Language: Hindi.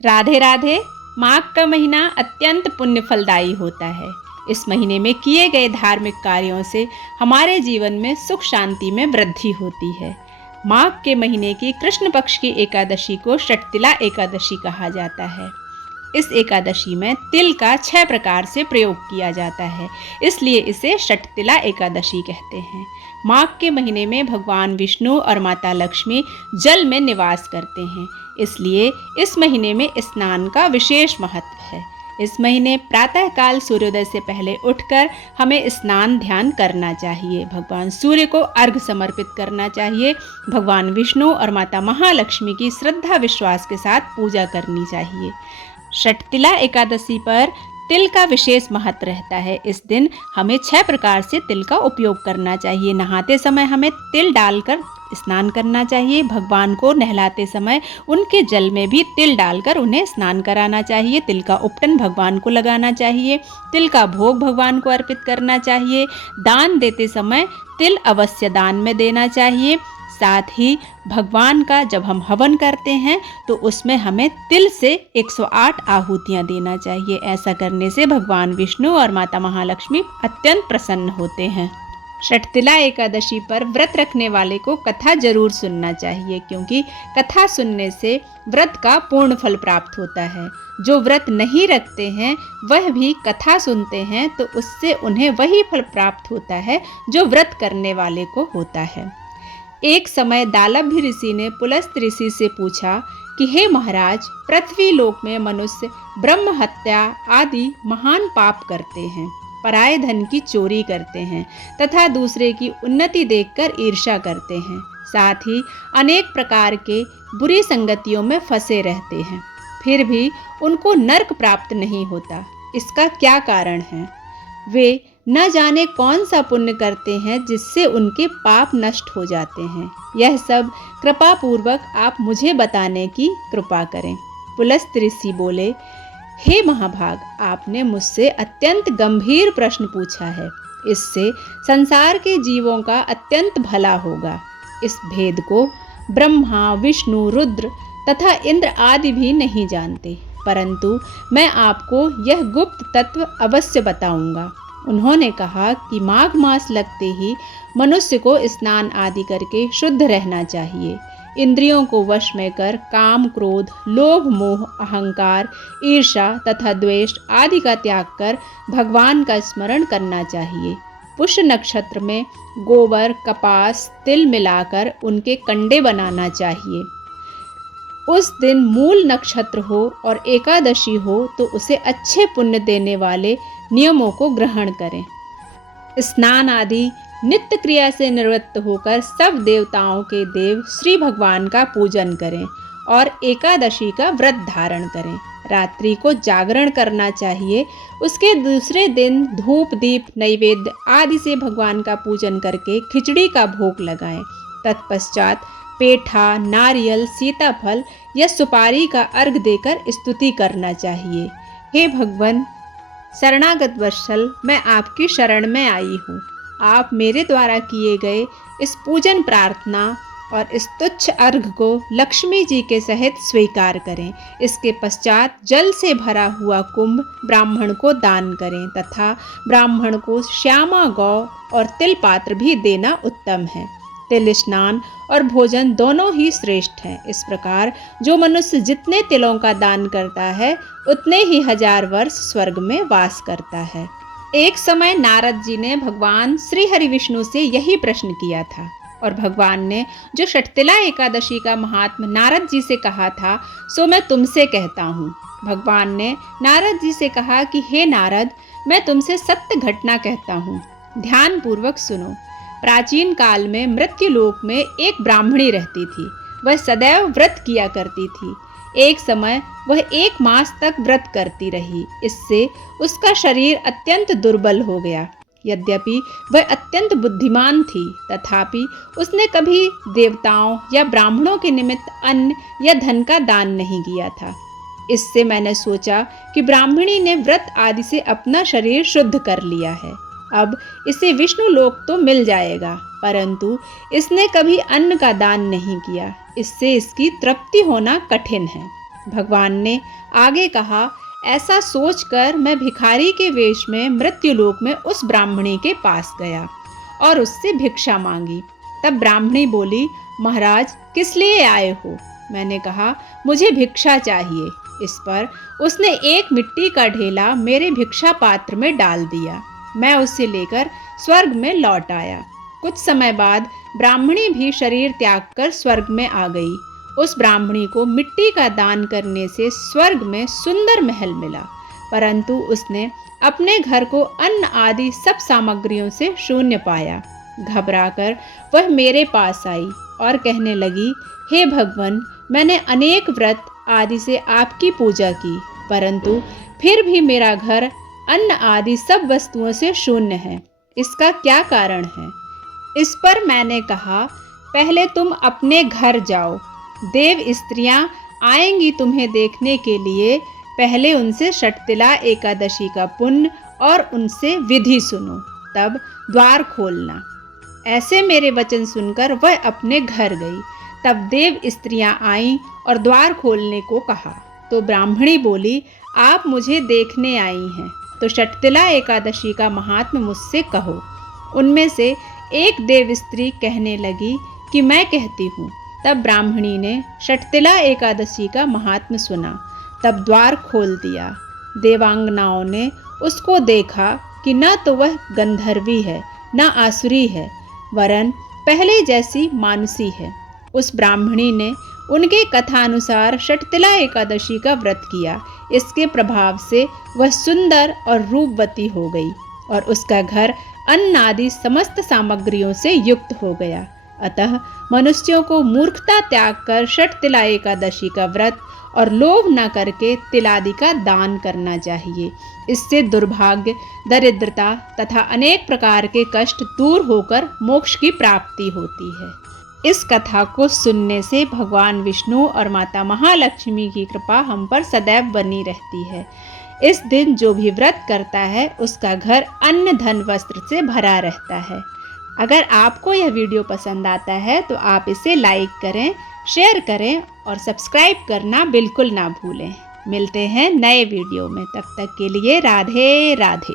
राधे राधे। माघ का महीना अत्यंत पुण्य फलदायी होता है। इस महीने में किए गए धार्मिक कार्यों से हमारे जीवन में सुख शांति में वृद्धि होती है। माघ के महीने की कृष्ण पक्ष की एकादशी को षटतिला एकादशी कहा जाता है। इस एकादशी में तिल का 6 प्रकार से प्रयोग किया जाता है, इसलिए इसे षटतिला एकादशी कहते हैं। माघ के महीने में भगवान विष्णु और माता लक्ष्मी जल में निवास करते हैं, इसलिए इस महीने में स्नान का विशेष महत्व है। इस महीने प्रातःकाल सूर्योदय से पहले उठकर हमें स्नान ध्यान करना चाहिए। भगवान सूर्य को अर्घ्य समर्पित करना चाहिए। भगवान विष्णु और माता महालक्ष्मी की श्रद्धा विश्वास के साथ पूजा करनी चाहिए। षटतिला एकादशी पर तिल का विशेष महत्व रहता है। इस दिन हमें 6 प्रकार से तिल का उपयोग करना चाहिए। नहाते समय हमें तिल डालकर स्नान करना चाहिए। भगवान को नहलाते समय उनके जल में भी तिल डालकर उन्हें स्नान कराना चाहिए। तिल का उपटन भगवान को लगाना चाहिए। तिल का भोग भगवान को अर्पित करना चाहिए। दान देते समय तिल अवश्य दान में देना चाहिए। साथ ही भगवान का जब हम हवन करते हैं तो उसमें हमें तिल से 108 आहुतियाँ देना चाहिए। ऐसा करने से भगवान विष्णु और माता महालक्ष्मी अत्यंत प्रसन्न होते हैं। षटतिला एकादशी पर व्रत रखने वाले को कथा जरूर सुनना चाहिए, क्योंकि कथा सुनने से व्रत का पूर्ण फल प्राप्त होता है। जो व्रत नहीं रखते हैं वह भी कथा सुनते हैं तो उससे उन्हें वही फल प्राप्त होता है जो व्रत करने वाले को होता है। एक समय दालभ्य ऋषि ने पुलस्त ऋषि से पूछा कि हे महाराज, पृथ्वी लोक में मनुष्य ब्रह्म हत्या आदि महान पाप करते हैं, पराये धन की चोरी करते हैं तथा दूसरे की उन्नति देखकर ईर्ष्या करते हैं। साथ ही अनेक प्रकार के बुरी संगतियों में फंसे रहते हैं, फिर भी उनको नरक प्राप्त नहीं होता। इसका क्या कारण है? वे न जाने कौन सा पुण्य करते हैं जिससे उनके पाप नष्ट हो जाते हैं। यह सब कृपा पूर्वक आप मुझे बताने की कृपा करें। पुलस्त ऋषि बोले, हे महाभाग, आपने मुझसे अत्यंत गंभीर प्रश्न पूछा है। इससे संसार के जीवों का अत्यंत भला होगा। इस भेद को ब्रह्मा, विष्णु, रुद्र तथा इंद्र आदि भी नहीं जानते, परंतु मैं आपको यह गुप्त तत्व अवश्य बताऊंगा। उन्होंने कहा कि माघ मास लगते ही मनुष्य को स्नान आदि करके शुद्ध रहना चाहिए। इंद्रियों को वश में कर काम, क्रोध, लोभ, मोह, अहंकार, ईर्ष्या तथा द्वेष आदि का त्याग कर भगवान का स्मरण करना चाहिए। पुष्य नक्षत्र में गोबर, कपास, तिल मिलाकर उनके कंडे बनाना चाहिए। उस दिन मूल नक्षत्र हो और एकादशी हो तो उसे अच्छे पुण्य देने वाले नियमों को ग्रहण करें। स्नान आदि नित्य क्रिया से निवृत्त होकर सब देवताओं के देव श्री भगवान का पूजन करें और एकादशी का व्रत धारण करें। रात्रि को जागरण करना चाहिए। उसके दूसरे दिन धूप, दीप, नैवेद्य आदि से भगवान का पूजन करके खिचड़ी का भोग लगाएं। तत्पश्चात पेठा, नारियल, सीताफल या सुपारी का अर्घ देकर स्तुति करना चाहिए। हे भगवान, शरणागत वत्सल, मैं आपकी शरण में आई हूँ। आप मेरे द्वारा किए गए इस पूजन, प्रार्थना और इस तुच्छ अर्घ को लक्ष्मी जी के सहित स्वीकार करें। इसके पश्चात जल से भरा हुआ कुंभ ब्राह्मण को दान करें तथा ब्राह्मण को श्यामा गौ और तिल पात्र भी देना उत्तम है। तिल स्नान और भोजन दोनों ही श्रेष्ठ हैं। इस प्रकार जो मनुष्य जितने तिलों का दान करता है उतने ही 1000 वर्ष स्वर्ग में वास करता है। एक समय नारद जी ने भगवान श्री हरि विष्णु से यही प्रश्न किया था और भगवान ने जो षटतिला एकादशी का महात्म नारद जी से कहा था सो मैं तुमसे कहता हूँ। भगवान ने नारद जी से कहा कि हे नारद, मैं तुमसे सत्य घटना कहता हूँ, ध्यान पूर्वक सुनो। प्राचीन काल में मृत्यु लोक में एक ब्राह्मणी रहती थी। वह सदैव व्रत किया करती थी। एक समय वह 1 मास तक व्रत करती रही। इससे उसका शरीर अत्यंत दुर्बल हो गया। यद्यपि वह अत्यंत बुद्धिमान थी, तथापि उसने कभी देवताओं या ब्राह्मणों के निमित्त अन्न या धन का दान नहीं किया था। इससे मैंने सोचा कि ब्राह्मणी ने व्रत आदि से अपना शरीर शुद्ध कर लिया है, अब इसे विष्णु लोक तो मिल जाएगा, परंतु इसने कभी अन्न का दान नहीं किया। इससे इसकी तृप्ति होना कठिन है। भगवान ने आगे कहा, ऐसा सोचकर मैं भिखारी के वेश में मृत्युलोक में उस ब्राह्मणी के पास गया और उससे भिक्षा मांगी। तब ब्राह्मणी बोली, महाराज किस लिए आए हो? मैंने कहा, मुझे भिक्षा चाहिए। इस पर उसने एक मिट्टी का ढेला मेरे भिक्षा पात्र में डाल दिया। मैं उसे लेकर स्वर्ग में लौट आया। कुछ समय बाद ब्राह्मणी भी शरीर त्याग कर स्वर्ग में आ गई। उस ब्राह्मणी को मिट्टी का दान करने से स्वर्ग में सुंदर महल मिला, परंतु उसने अपने घर को अन्न आदि सब सामग्रियों से शून्य पाया। घबराकर वह मेरे पास आई और कहने लगी, हे भगवान, मैंने अनेक व्रत आदि से आपकी पूजा की, परंतु फिर भी मेरा घर अन्न आदि सब वस्तुओं से शून्य है। इसका क्या कारण है? इस पर मैंने कहा, पहले तुम अपने घर जाओ। देव स्त्रियां आएंगी तुम्हें देखने के लिए। पहले उनसे षटतिला एकादशी का पुण्य और उनसे विधि सुनो, तब द्वार खोलना। ऐसे मेरे वचन सुनकर वह अपने घर गई। तब देव स्त्रियां आईं और द्वार खोलने को कहा, तो ब्राह्मणी बोली, आप मुझे देखने आई हैं, तो षटतिला एकादशी का महात्म्य मुझसे कहो। उनमें से एक देव स्त्री कहने लगी कि मैं कहती हूँ। तब ब्राह्मणी ने षटतिला एकादशी का महात्म्य सुना। तब द्वार खोल दिया। देवांगनाओं ने उसको देखा कि न तो वह गंधर्वी है न आसुरी है, वरन पहले जैसी मानुसी है। उस ब्राह्मणी ने उनके कथानुसार षटतिला एकादशी का व्रत किया। इसके प्रभाव से वह सुंदर और रूपवती हो गई और उसका घर अन्न आदि समस्त सामग्रियों से युक्त हो गया। अतः मनुष्यों को मूर्खता त्याग कर षटतिला एकादशी का व्रत और लोभ न करके तिलादि का दान करना चाहिए। इससे दुर्भाग्य, दरिद्रता तथा अनेक प्रकार के कष्ट दूर होकर मोक्ष की प्राप्ति होती है। इस कथा को सुनने से भगवान विष्णु और माता महालक्ष्मी की कृपा हम पर सदैव बनी रहती है। इस दिन जो भी व्रत करता है उसका घर अन्न धन वस्त्र से भरा रहता है। अगर आपको यह वीडियो पसंद आता है तो आप इसे लाइक करें, शेयर करें और सब्सक्राइब करना बिल्कुल ना भूलें। मिलते हैं नए वीडियो में, तब तक के लिए राधे राधे।